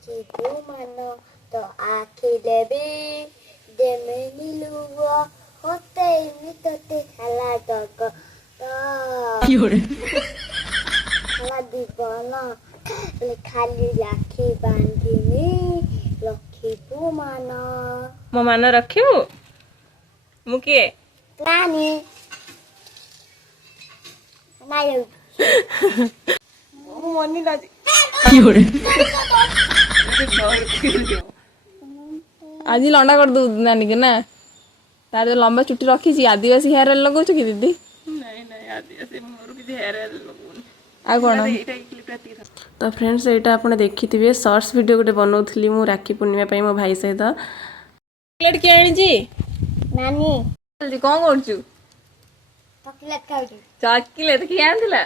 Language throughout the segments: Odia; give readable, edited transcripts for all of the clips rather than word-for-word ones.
ଲକ୍ଷ୍ମୀକୁ ମାନ ତ ଆଖିଦେବି ଯେମିତି ଲୁହ ହତେଇନି ତତେ ହେଲା ଜଗ ହେଲା ଜୀବନ ଖାଲି ରାକ୍ଷୀ ବାନ୍ଧିନି ଲକ୍ଷ୍ମୀକୁ ମାନ ମୋ ମାନ ରଖିବୁ ମୁଁ କିଏ ନାନୀ ନାଇଁ ମୁଁ ମନି ଲାଜି ଆଜି ଲଣ୍ଡା କରିଦଉ ନାନୀ के ना तार जो लंबा चुट्टी रखी आदिवासी हेयर ऑयल लगाउछु कि दीदी नहीं आदिवासी मोर कि हेयर ऑयल लगाउनी आ कोन तो फ्रेंड्स एटा आपने देखिथिबे शॉर्ट्स वीडियो गोटे बनाउथली मु राखी पूर्णिमा पई मो भाई सहित चॉकलेट के आनी जी नानी जल्दी कोन करछु चॉकलेट खाउछु चॉकलेट के आनथिला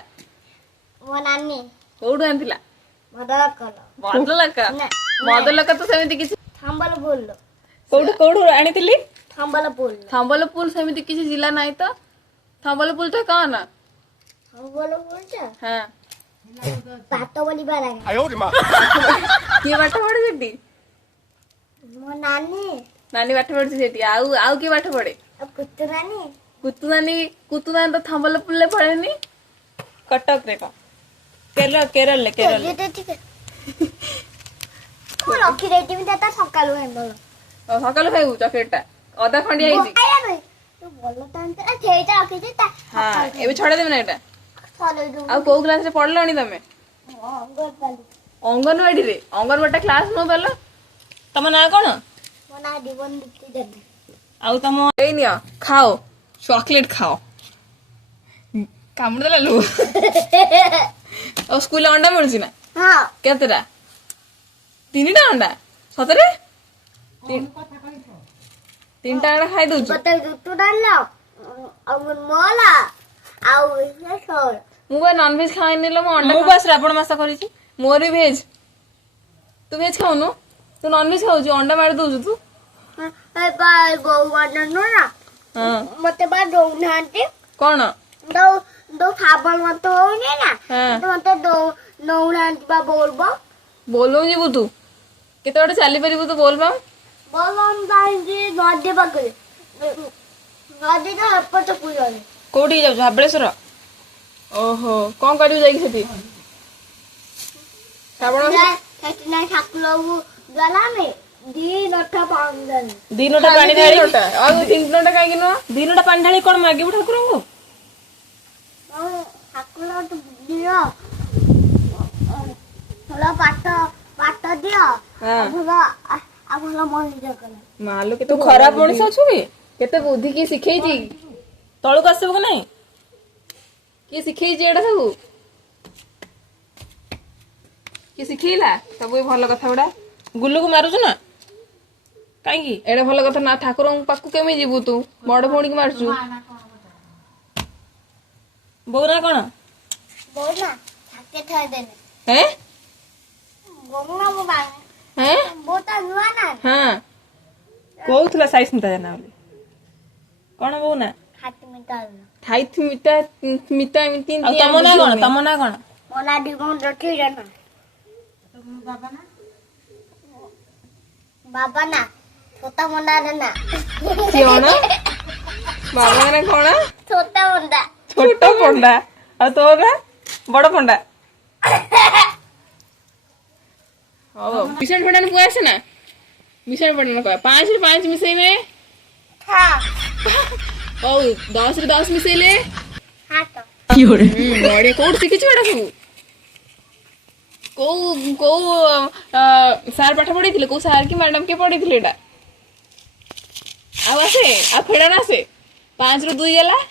मो नानी कोडु आनथिला मदलक मदलक तो सेमिति किछि थंबल बोल कोडु आनिथिली थंबलपुर सेमिति किछि जिला नाही तो थंबलपुर तो कौन थंबलपुर हां बाटो बोली बारा के बाटो पड़े सेठी मो नानी नानी बाटो पड़े सेठी आउ के बाटो पड़े कुतु नानी कुतु नानी तो थंबलपुर ले पड़ेनी कटक रे का केरल ले ठीक है को लखी रेटी में ता सकालु हेमल सकालु खाइबु चॉकलेटटा अधा खंडी आइजी तू बोलो तांते आ थेटा रखी दे ता हां एबे छोड़ देबे ना एटा छोड़ दू आ को क्लास रे पढ़लनी तमे अंगनवाड़ी रे अंगनवाड़ी क्लास नो बेला तम ना कोन मो ना दीवन दिक्ति दे आउ तम ए निया खाओ चॉकलेट खाओ कामड़ देला लो और स्कूल अंडा मिलछि ना हां केतेरा तीनटा अंडा सतरे तीनटा अंडा खाइ दउछु बता तू डालला अब मोला आउ ये छोड़ मु बा नॉन वेज खाइ नेलो म अंडा मु बस रावण मासा करिछि मोर भी वेज तू वेज खाउनु तू नॉन वेज खाउछु अंडा मार दउछु तू ए बाय गो वाना ना हां मते बा दो नांटे कोन दो फाबल मत होने ना तो मते दो नौ नांटे बा बोलबो बोलू जीबू तू केते बडे चाली परिबू तू बोल बा बोलम दाई नदी बगले नदी तो हपट पुजले कोठी जाउ हाबळेश्वर ओहो कोन करिउ जाई सेठी श्रावण सेठी ना ठाकुरबू गला में दीनटा पानी ढाली आ तीनटा काई किनो दीनटा पानी ढाली कोन मागिबू ठाकुरंगु ठाकुर तो दियो थोड़ा पाट दियो भला आ भला मन जगला मालो के तू खराब मଣିଷ अछु बे केते बुद्धि की सिखै छी तळुक आसबो कि नाही की सिखै छी एडा सब की सिखैला सब भलो कथा उडा गुल्लू को मारुछु ना काई की एडा भलो कथा ना ठाकुरंग पाकु केमी जीबू तू बड़ भौणी के मारछु बोरा कोन बोना छाके थय देने हैं बोना मो बा हैं बोता नुआ ना हां कोउथला साइस नता जाना बोली कोन बोना खाती मिटा खाइत मिटा मिटा तीन तमना कोन मोना दिगोन रखी जाना बाबा ना छोटा मुंडा ना कियोना बाबा ना कोन छोटा मुंडा छोटा पंडा आ तोरा बड़ पंडा ओ मिशन पंडा ने पुआसे ना मिशन पंडा ने कह 5 रे 5 मिसई में हां ओ 10 रे 10 मिसई ले हां तो कियोरे बड़े कोड सिखि छडा सब को सार पाठ पढ़ी थिले को सार की मैडम के पढ़ी थिले एटा आ आसे आ फेडा ना से 5 रे 2 गेला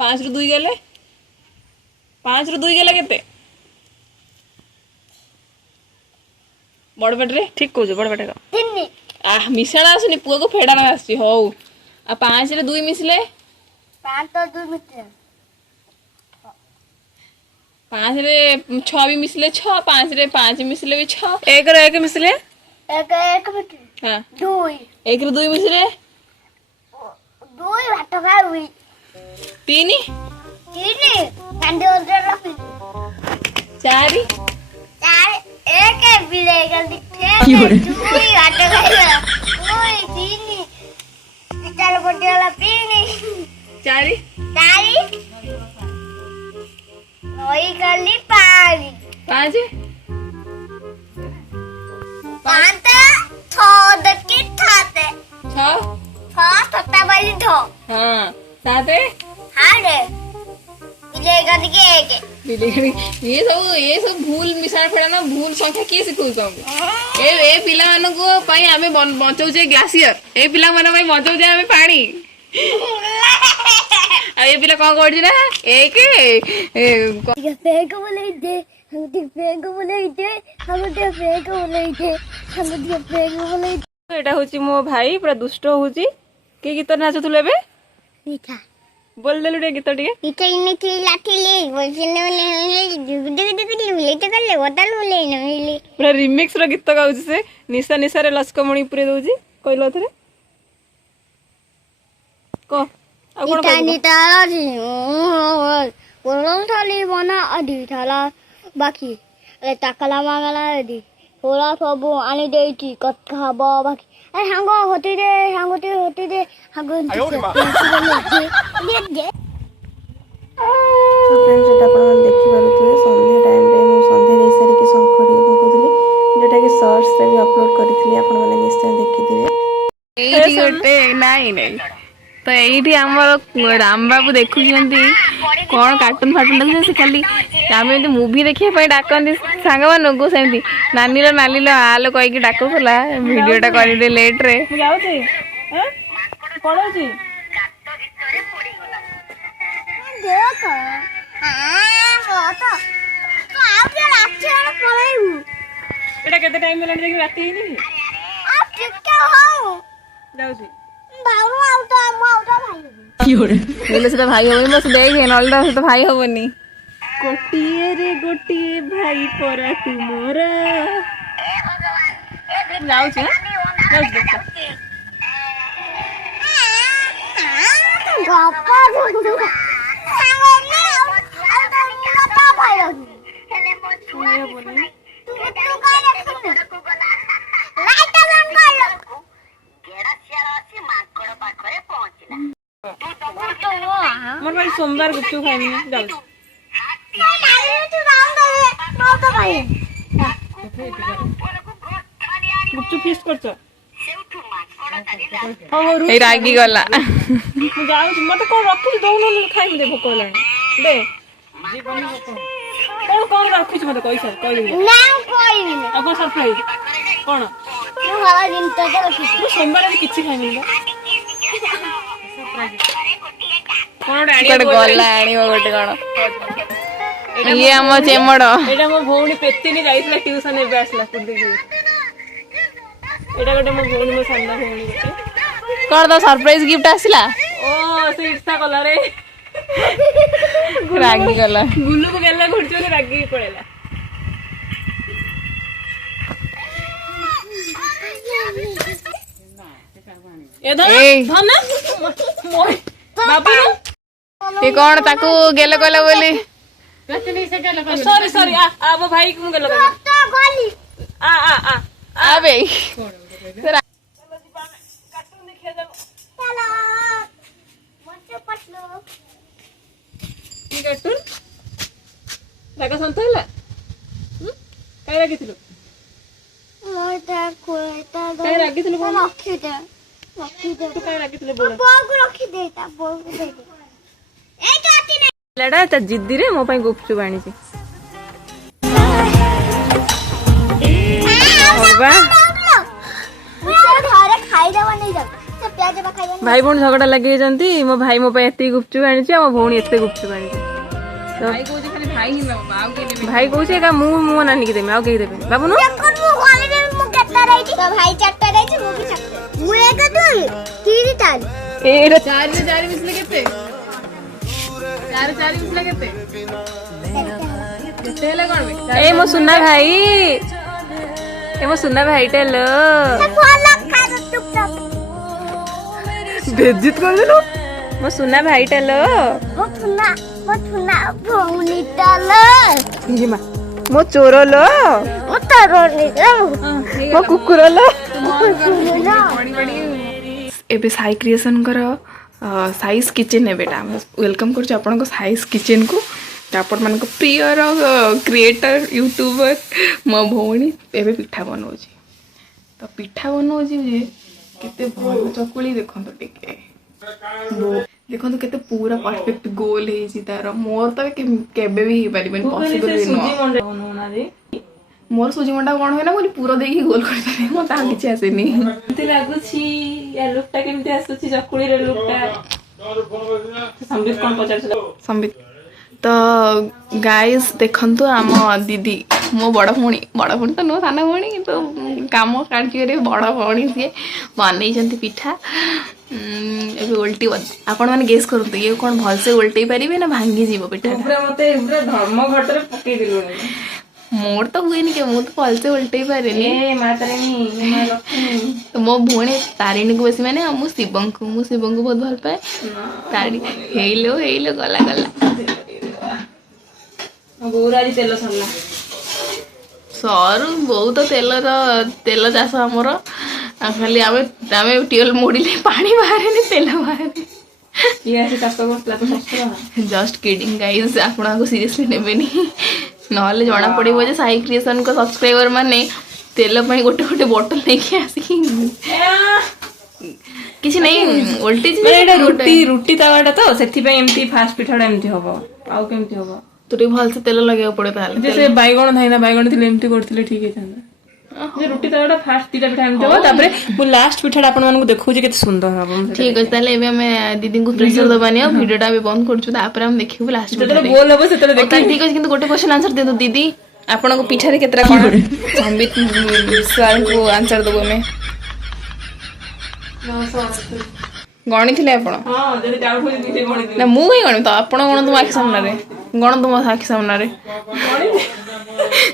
5 रे 2 गेले 5 रे 2 गेला केते बड़ बेटरे ठीक कहू बड़ बेटे तिन्नी आ मिसण आसुनी पुआ को फेडा ना आसी हो आ 5 रे 2 मिसले 5 तो 2 मिटर 5 रे 6 भी मिसले 6 5 रे 5 मिसले भी 6 1 रे 1 मिसले 1 मिटर हां 2 1 रे 2 मिसले 2 भात खाई 3 कांदे उधर रखी 4 चार एक भी ବିଲେଇ ଗଲି ଚୁଇ ଘାଟ ଖାଇଗଲା ଓଇ ତିନି ଚାଲ ପଟିଗଲା ପିନି ଚାରି ନଈ ଗଲି ପାଣି ପାଞ୍ଚ ପାଞ୍ଚ ଛ ଦେଖି ଥାତେ ଛଅ ସତା ବାଲି ଧ ହଁ ସାତ ହାଡେ ବିଲେଇ ଗଲି ଏକ ये सब भूल मिसाण फेड़ा ना भूल संख्या किए सिखाऊ तुमको ए पिला मानकु पई आमे बचाउचे ग्लासियर ए पिला मन पई बचाउचे आमे पानी आ ए पिला कोन करछि ना एक फेंक बोले दे हम फेंक बोले दे एटा होची मो भाई पूरा दुष्ट होची के गीत नाचुथुले एबे मीठा बोल देलु रे गीत टिके इथे इनकी लाठी ले बोलने वाले ले तो कर ले बोतल ले न ले पूरा रिमिक्स रो गीत गाउची से निशा निशा रे लस्कमणी पुरे दोजी कहलो थरे को आ कोन इतानी तारा जी बोलल थाली बना अधी थाला बाकी ए ताकला मांगला अधी होला सब आनी देती कत खाबो बाकी ए हांगो होती दे हांगो होती दे हांगो फ्रेंड्स जेटा आपण देखि पारुथुए संध्या टाइम रे मु संध्या रे सारी के संखडी फुकुथली जेटा के शॉर्ट्स रे भी अपलोड करिथली आपण माने निश्चय देखिथिबे एठी गोटे नाही नाही तो एठी हमर राम बाबू देखुछंती कोन कार्टून फाटून देखु से खाली आमे एती मूवी देखिए पई डाकंती सांग मानको सेमती नानीलो आलो कहि के डाकुला वीडियोटा करि दे लेट रे जाउ छी हैं कोन छी देखो हां तो आप ये राक्षस पळेउ एटा केते टाइम हेलानी देखि राती हिनी आप चिक्का हो जाउ छी भाऊ आउटा भाई की होरे बोले से भाई होई मस देख नलदा से तो भाई होबनी गोटिए रे गोटिए भाई परा तू मोरा जाउ छी जाउ छी गप्पा सांगने आउटा लता भाई तू का देखु लाइट बंद कर मोर भाई सोमवार गुपचुप खाइनी जाउ गुपचुप फिस्ट करछ ए रागी गला मु जाउ मते कोन रखि दउन खाइम दे भोक लानी दे कोन रखि मते कहि सर कहि ना कोई नहीं अब सरप्राइज कोन तू हवा दिन तो रखि सोमवार किछि खाइनी कोन गला आनी गोटे कोन ये हम चेमड़ एटा मो भौणी पेतिनी जाइसला ट्यूशन ए बैसला कुदी एटा गोटे मो भौणी मो सान्ना भौणी गोटे कोन तो सरप्राइज गिफ्ट आसिला ओ से इच्छा कला रे रागी गला गुल्लू को गेला घुरचो रे रागी पळेला ए धन मोय बाबू ये कौन ताकू गेलो गेलो बोली सॉरी सॉरी आ वो भाई को गेलो गेलो आ बे चलो कार्टून देखे जाओ चलो मत पटलो की कार्टून लागा संतोला काय रागितलो मोटा कोटा काय रागितलो बोल रखी दे तू काय रागितलो बोल बोल रखी दे ता बोल दे ए काटी ने लडा ता जिद्दी रे मो पई गुपचुप आनी छी बाबा घरे खाई देवा नहीं जा से प्याज बा खाई भाई भौणी झगड़ा लगे जंती मो भाई मो पे एते गुपचुप आनी छी मो भौणी एते गुपचुप आनी छी भाई कहू खाली भाई ही बाबू के देबे भाई कहू छे का मु नानी के देबे आ के देबे बाबू नु देखो मु खाली दे मु केता रही छी तो भाई चट्टा रही छी मु भी चट्टा मु एक दो तीन चार ए चार में चार मिसले केते चार मिसले केते केते कोन ए मो सुन्ना भाई ए मो सुन्ना भाई टेलो फल खा टुक टुक बेइज्जत कर देलो मो सुन्ना भाई टेलो मो थुना भौनी टाल मो चोरो लो ମୋ କୁକୁର ଏବେ ସାଇ କ୍ରିଏସନଙ୍କର ସାଇଜ୍ କିଚେନ୍ ଏବେଟା ଆମେ ୱେଲକମ୍ କରୁଛୁ ଆପଣଙ୍କ ସାଇଜ୍ କିଚେନ୍କୁ ଆପଣମାନଙ୍କ ପ୍ରିୟର କ୍ରିଏଟର ୟୁଟ୍ୟୁବର ମୋ ଭଉଣୀ ଏବେ ପିଠା ବନାଉଛି ତ ପିଠା ବନାଉଛି ଯେ କେତେ ଭଲ ଚକୁଳି ଦେଖନ୍ତୁ ଟିକେ ଦେଖନ୍ତୁ କେତେ ପୁରା ପରଫେକ୍ଟ ଗୋଲ ହେଇଛି ତାର ମୋର ତ କେବେ ବି ହେଇପାରିବନି ପସିବଲ ବି ନୁହଁ ମୋର ସୁଜି ମଣ୍ଡା କଣ ହୁଏ ନା ବୋଲି ପୁର ଦେଇକି ଗୋଲ କରିପାରେ ମୋ ତାହା କିଛି ଆସେନି କେମିତି ଲାଗୁଛି ୟା ଲୁକଟା କେମିତି ଆସୁଛି ଚକୁଳିର ଲୁକଟା ସମ୍ବିତ କଣ ପଚାରୁଥିଲା ସମ୍ବିତ ତ ଗାଇସ୍ ଦେଖନ୍ତୁ ଆମ ଦିଦି ମୋ ବଡ଼ ଭଉଣୀ ତ ନୁହଁ ସାନ ଭଉଣୀ କିନ୍ତୁ କାମ କାର୍ଯ୍ୟରେ ବଡ଼ ଭଉଣୀ ସିଏ ବନେଇଛନ୍ତି ପିଠା ଏବେ ଓଲଟିବ ଆପଣମାନେ ଗେସ୍ କରନ୍ତୁ ଇଏ କ'ଣ ଭଲସେ ଓଲଟେଇ ପାରିବେ ନା ଭାଙ୍ଗିଯିବ ପିଠା ମତେ ପୁରା ଧର୍ମ ଘଟରେ ପକେଇ ଦେଲୁଣି ମୋର ତ ହୁଏନି କି ମୁଁ ତ ଭଲସେ ଓଲଟେଇ ପାରେନି ମା ତାରିଣୀ ମା ଲକ୍ଷ୍ମୀ ତ ମୋ ଭଉଣୀ ତାରିଣୀକୁ ବେଶୀ ମାନେ ଆଉ ମୁଁ ଶିବଙ୍କୁ ବହୁତ ଭଲ ପାଏ ତାରିଣୀ ହେଇଲୋ ଗଲା ବୋଉର ଆଜି ତେଲ ସରିଲା ସରୁ ବହୁତ ତେଲ ଚାଷ ଆମର ଖାଲି ଆମେ ଟ୍ୟୁବଲ୍ ମୋଡ଼ିଲେ ପାଣି ବାହାରେନି ତେଲ ବାହାରେ ଇଏ ଆସି ଚାଷ କରୁଥିଲା ତ ଜଷ୍ଟ କିଡିଂ ଗାଇସ୍ ଆପଣଙ୍କୁ ସିରିୟସଲି ନେବେନି ନହେଲେ ଜଣା ପଡ଼ିବ ଯେ ସାଇ କ୍ରିଏସନଙ୍କ ସବସ୍କ୍ରାଇବର ମାନେ ତେଲ ପାଇଁ ଗୋଟେ ବୋଟଲ ନେଇକି ଆସିକି କିଛି ନାହିଁ ଓଲଟେଜ ରୁଟି ତାୱାଟା ତ ସେଥିପାଇଁ ଏମିତି ଫାଷ୍ଟ ପିଠାଟା ଏମିତି ହବ ଆଉ କେମିତି ହବ ତ ଟିକେ ଭଲସେ ତେଲ ଲଗେଇବାକୁ ପଡେ ତାହେଲେ ସେ ବାଇଗଣ ଥାଇନା ବାଇଗଣ ଥିଲେ ଏମିତି କରିଥିଲେ ଠିକ ହେଇଥାନ୍ତା ରୁଟି ତାୱାଟା ଫାଷ୍ଟ ଦିଟା ପିଠା ଏମିତି ହବ ତାପରେ ମୁଁ ଲାଷ୍ଟ ପିଠାଟା ଆପଣମାନଙ୍କୁ ଦେଖଉଛି କେତେ ସୁନ୍ଦର ହବ ଠିକ ଅଛି ତାହେଲେ ଏବେ ଆମେ ଦିଦିଙ୍କୁ ପ୍ରେସର ଦବାନି ଆଉ ଭିଡିଓଟା ଏବେ ବନ୍ଦ କରୁଛୁ ତାପରେ ଆମେ ଦେଖିବୁ ଲାଷ୍ଟ ଯେତେବେଳେ ଗୋଲ ହବ ସେତେବେଳେ ଦେଖିବୁ ଠିକ ଅଛି କିନ୍ତୁ ଗୋଟେ କ୍ୱେଶ୍ଚନ ଆନ୍ସର ଦିଅନ୍ତୁ ଦିଦି ଆପଣଙ୍କ ପିଠାରେ କେତେଟା କଣ ସମ୍ବିତ ବିଶ୍ୱାଳଙ୍କୁ ଆନ୍ସର ଦେବୁ ଆମେ ଗଣିଥିଲେ ଆପଣ ନା ମୁଁ କାହିଁ ଗଣିବି ତ ଆପଣ ଗଣନ୍ତୁ ମୋ ଆଖି ସାମ୍ନାରେ ଗଣନ୍ତୁ ମୋ ଆଖି ସାମ୍ନାରେ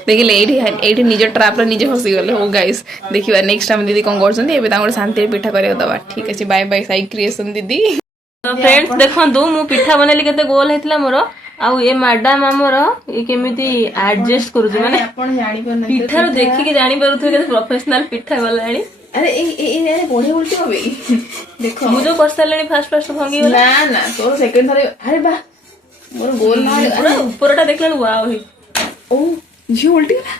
ଦେଖିଲେ ଏଇଠି ନିଜ ଟ୍ରାପ୍ରେ ନିଜେ ଫସିଗଲେ ହଉ ଗାଇସ୍ ଦେଖିବା ନେକ୍ସଟ ଆମେ ଦିଦି କ'ଣ କରୁଛନ୍ତି ଏବେ ତାଙ୍କୁ ଗୋଟେ ଶାନ୍ତିରେ ପିଠା କରିବାକୁ ଦେବା ଠିକ ଅଛି ବାଏ ବାଏ ସାଇ କ୍ରିଏସନ ଦିଦି ଫ୍ରେଣ୍ଡସ୍ ଦେଖନ୍ତୁ ମୁଁ ପିଠା ବନେଇଲି କେତେ ଗୋଲ ହେଇଥିଲା ମୋର ଆଉ ଏ ମ୍ୟାଡାମ ଆମର ଏ କେମିତି ଆଡଜଷ୍ଟ କରୁଛି ମାନେ ଆପଣ ଜାଣିପାରୁନାହାନ୍ତି ପିଠାରୁ ଦେଖିକି ଜାଣିପାରୁଥିବେ କେତେ ପ୍ରଫେସନାଲ ପିଠା ଗଲାଣି ଆରେ ଏଇ ବଢିଆ ଉଲ୍ଟି হবে ଦେଖ ମୁଁ ଯୋଉ କରିସାରିଲିଣି ଫାଷ୍ଟ ଭାଙ୍ଗି ଗଲା ନା ତୋର ସେକେଣ୍ଡ ଥରେ ଆରେ ବା ମୋର ଗୋଲ ନା ପୁରା ଉପରଟା ଦେଖିଲାଣି ୱାଓ ହେଇ ଓ ଝିଅ ଉଲ୍ଟି ଗଲା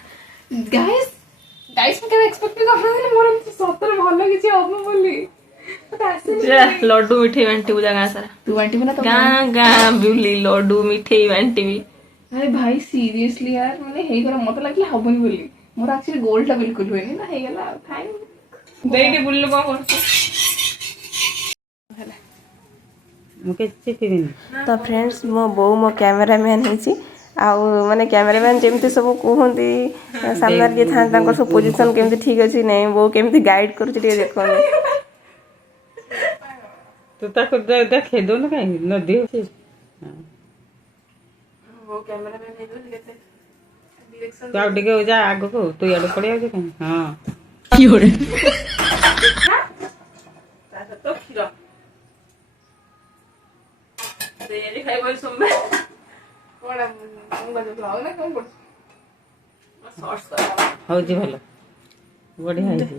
ଗାଇସ୍ ମୁଁ କେବେ ଏକ୍ସପେକ୍ଟ ବି କରିନଥିଲି ମୋର ସତରେ ଭଲ କିଛି ହବ ବୋଲି ଲଡୁ ମିଠେଇ ବାଣ୍ଟିବୁ ଗାଁ ସାରା ତୁ ବାଣ୍ଟିବୁ ନା ଗାଁ ବୁଲି ଲଡୁ ମିଠେଇ ବାଣ୍ଟିବି ଆରେ ଭାଇ ସିରିୟସଲି यार ମାନେ ହେଇଗଲା ମତେ ଲାଗିଲା ହବନି ବୋଲି ମୋର ଆକ୍ଚୁଆଲି ଗୋଲଟା ବିଲକୁଲ ହୁଏନି ନା ହେଇଗଲା ଥାଇ ଦେଇକି ବୁଲିଲୁ କ'ଣ କରୁଛୁ ତ ଫ୍ରେଣ୍ଡସ୍ ମୋ ବୋଉ ମୋ କ୍ୟାମେରାମ୍ୟାନ୍ ହେଇଛି ଆଉ ମାନେ କ୍ୟାମେରାମ୍ୟାନ୍ ଯେମିତି ସବୁ କୁହନ୍ତି ସାମ୍ନାରେ ଯିଏ ଥାନ୍ତି ତାଙ୍କର ସବୁ ପୋଜିସନ୍ କେମିତି ଠିକ୍ ଅଛି ନାଇଁ ବୋଉ କେମିତି ଗାଇଡ୍ କରୁଛି ଟିକେ ଦେଖନ୍ତୁ ତୁ ତାକୁ ଦେଖେଇ ଦଉନୁ କାହିଁକି ନଦୀ ହଉଛି ତୁ ଆଉ ଟିକେ ଯା ଆଗକୁ ତୁ ଇଆଡେ ପଳେଇ ଯାଉଛୁ କାହିଁକି ହଁ ହଉଛି ଭଲ ବଢିଆ ହେଇଛି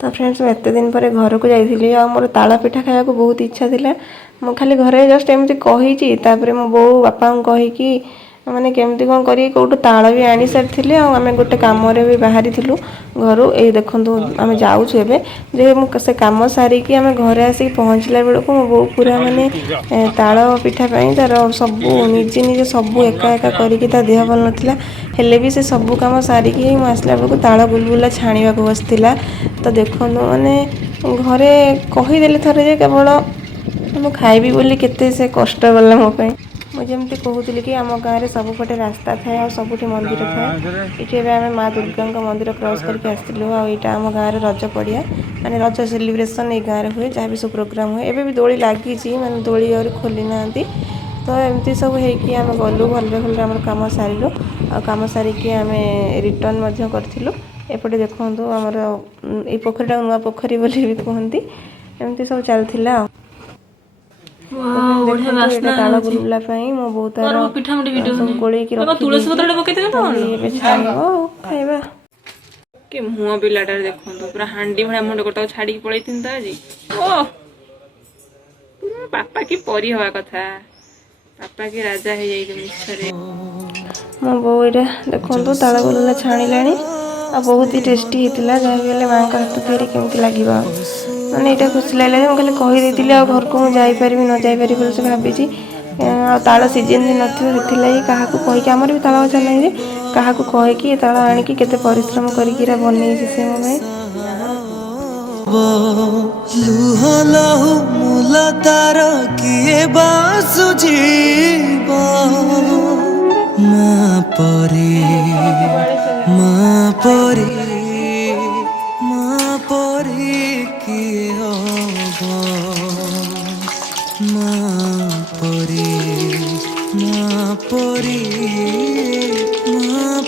ତ ଫ୍ରେଣ୍ଡସ୍ ମୁଁ ଏତେ ଦିନ ପରେ ଘରକୁ ଯାଇଥିଲି ଆଉ ମୋର ତାଳ ପିଠା ଖାଇବାକୁ ବହୁତ ଇଚ୍ଛା ଥିଲା ମୁଁ ଖାଲି ଘରେ ଜଷ୍ଟ ଏମିତି କହିଛି ତାପରେ ମୋ ବୋଉ ବାପାଙ୍କୁ କହିକି ମାନେ କେମିତି କ'ଣ କରିକି କେଉଁଠୁ ତାଳ ବି ଆଣି ସାରିଥିଲି ଆଉ ଆମେ ଗୋଟେ କାମରେ ବି ବାହାରିଥିଲୁ ଘରୁ ଏଇ ଦେଖନ୍ତୁ ଆମେ ଯାଉଛୁ ଏବେ ଯେ ମୁଁ ସେ କାମ ସାରିକି ଆମେ ଘରେ ଆସିକି ପହଞ୍ଚିଲା ବେଳକୁ ମୋ ବୋଉ ପୁରା ମାନେ ତାଳ ପିଠା ପାଇଁ ତାର ସବୁ ନିଜେ ସବୁ ଏକା କରିକି ତା ଦେହ ଭଲ ନଥିଲା ହେଲେ ବି ସେ ସବୁ କାମ ସାରିକି ମୁଁ ଆସିଲା ବେଳକୁ ତାଳ ଗୁଲଗୁଲା ଛାଣିବାକୁ ବସିଥିଲା ତ ଦେଖନ୍ତୁ ମାନେ ଘରେ କହିଦେଲେ ଥରେ ଯେ କେବଳ ମୁଁ ଖାଇବି ବୋଲି କେତେ ସେ କଷ୍ଟ କଲା ମୋ ପାଇଁ ମୁଁ ଯେମିତି କହୁଥିଲି କି ଆମ ଗାଁରେ ସବୁପଟେ ରାସ୍ତା ଥାଏ ଆଉ ସବୁଠି ମନ୍ଦିର ଥାଏ ଏଠି ଏବେ ଆମେ ମା ଦୁର୍ଗାଙ୍କ ମନ୍ଦିର କ୍ରସ୍ କରିକି ଆସିଥିଲୁ ଆଉ ଏଇଟା ଆମ ଗାଁରେ ରଜ ପଡ଼ିଆ ମାନେ ରଜ ସେଲିବ୍ରେସନ୍ ଏଇ ଗାଁରେ ହୁଏ ଯାହା ବି ସବୁ ପ୍ରୋଗ୍ରାମ୍ ହୁଏ ଏବେ ବି ଦୋଳି ଲାଗିଛି ମାନେ ଦୋଳି ଆହୁରି ଖୋଲି ନାହାନ୍ତି ତ ଏମିତି ସବୁ ହେଇକି ଆମେ ଗଲୁ ଭଲରେ ଆମର କାମ ସାରିଲୁ ଆଉ କାମ ସାରିକି ଆମେ ରିଟର୍ନ ମଧ୍ୟ କରିଥିଲୁ ଏପଟେ ଦେଖନ୍ତୁ ଆମର ଏଇ ପୋଖରୀଟାକୁ ନୂଆ ପୋଖରୀ ବୋଲି ବି କୁହନ୍ତି ଏମିତି ସବୁ ଚାଲିଥିଲା ଆଉ ଏଇଟା ତାଳ ବୁଲିଲା ପାଇଁ ମୋ ବୋଉ ତାର ସବୁ ଗୋଳେଇକି ରଖିଦେଇଛି ଏବେ ଛାଣିବ ଆଉ ଖାଇବା। କି ମୁହଁ ପିଲାଟାରେ ଦେଖନ୍ତୁ ପୁରା ହାଣ୍ଡି ଭଳିଆ ମୁଣ୍ଡ ଗୋଟାକୁ ଛାଡିକି ପଳେଇଥିଲି ତ ଆଜି। ଓ ବାପା କି ପରି ହବା କଥା, ବାପା କି ରାଜା ହେଇଯାଇଛି ମିଛରେ। ମୋ ବୋଉ ଏଇଟା ଦେଖନ୍ତୁ ତାଳ ବୁଲିଲା ଛାଣିଲାଣି ଆଉ ବହୁତ ହି ଟେଷ୍ଟି ହେଇଥିଲା। ଯାହା ବି ହେଲେ ମାଆଙ୍କ ହାତ ତିଆରି କେମିତି ଲାଗିବ ଆଉ ମାନେ ଏଇଟା ଖୁସି ଲାଗିଲା ଯେ ମୁଁ ଖାଲି କହିଦେଇଥିଲି ଆଉ ଘରକୁ ମୁଁ ଯାଇପାରିବି ନ ଯାଇପାରିବି ବୋଲି ସେ ଭାବିଛି। ଆଉ ତାଳ ସିଜିନ୍ ବି ନଥିବ ସେଥିଲାଗି କାହାକୁ କହିକି, ଆମର ବି ତାଳ ଗଛ ନାହିଁ ଯେ କାହାକୁ କହିକି ଏ ତାଳ ଆଣିକି କେତେ ପରିଶ୍ରମ କରିକି ଏରା ବନେଇଛି ସେ ମୋ ପାଇଁ। ଲୁହ ଲହୁ ମୂଲ ତାର କିଏ ବାସୁଝିବ ମା ପରି କିଏ ହବ ମା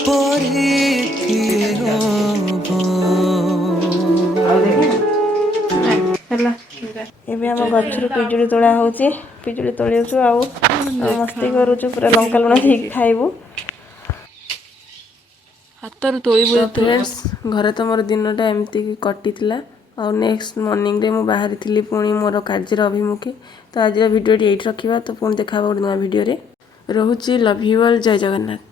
ପରି କିଏ ହବ। ହେଲା ଏବେ ଆମ ଗଛରୁ ପିଜୁଳି ତୋଳା ହେଉଛି, ପିଜୁଳି ତୋଳିଛୁ ଆଉ ମସ୍ତି କରୁଛୁ, ପୁରା ଲଙ୍କା ଲୁଣ ଦେଇକି ଖାଇବୁ। ହାତରୁ ତୋଳିବୁ। ଫ୍ରେଣ୍ଡସ୍ ଘରେ ତ ମୋର ଦିନଟା ଏମିତି କଟିଥିଲା ଆଉ ନେକ୍ସଟ ମର୍ଣ୍ଣିଂରେ ମୁଁ ବାହାରିଥିଲି ପୁଣି ମୋର କାର୍ଯ୍ୟର ଅଭିମୁଖୀ। ତ ଆଜିର ଭିଡ଼ିଓଟି ଏଇଠି ରଖିବା, ତ ପୁଣି ଦେଖା ହେବ ଗୋଟେ ନୂଆ ଭିଡ଼ିଓରେ। ରହୁଛି, ଲଭ୍ ୟୁ ଅଲ୍, ଜୟ ଜଗନ୍ନାଥ।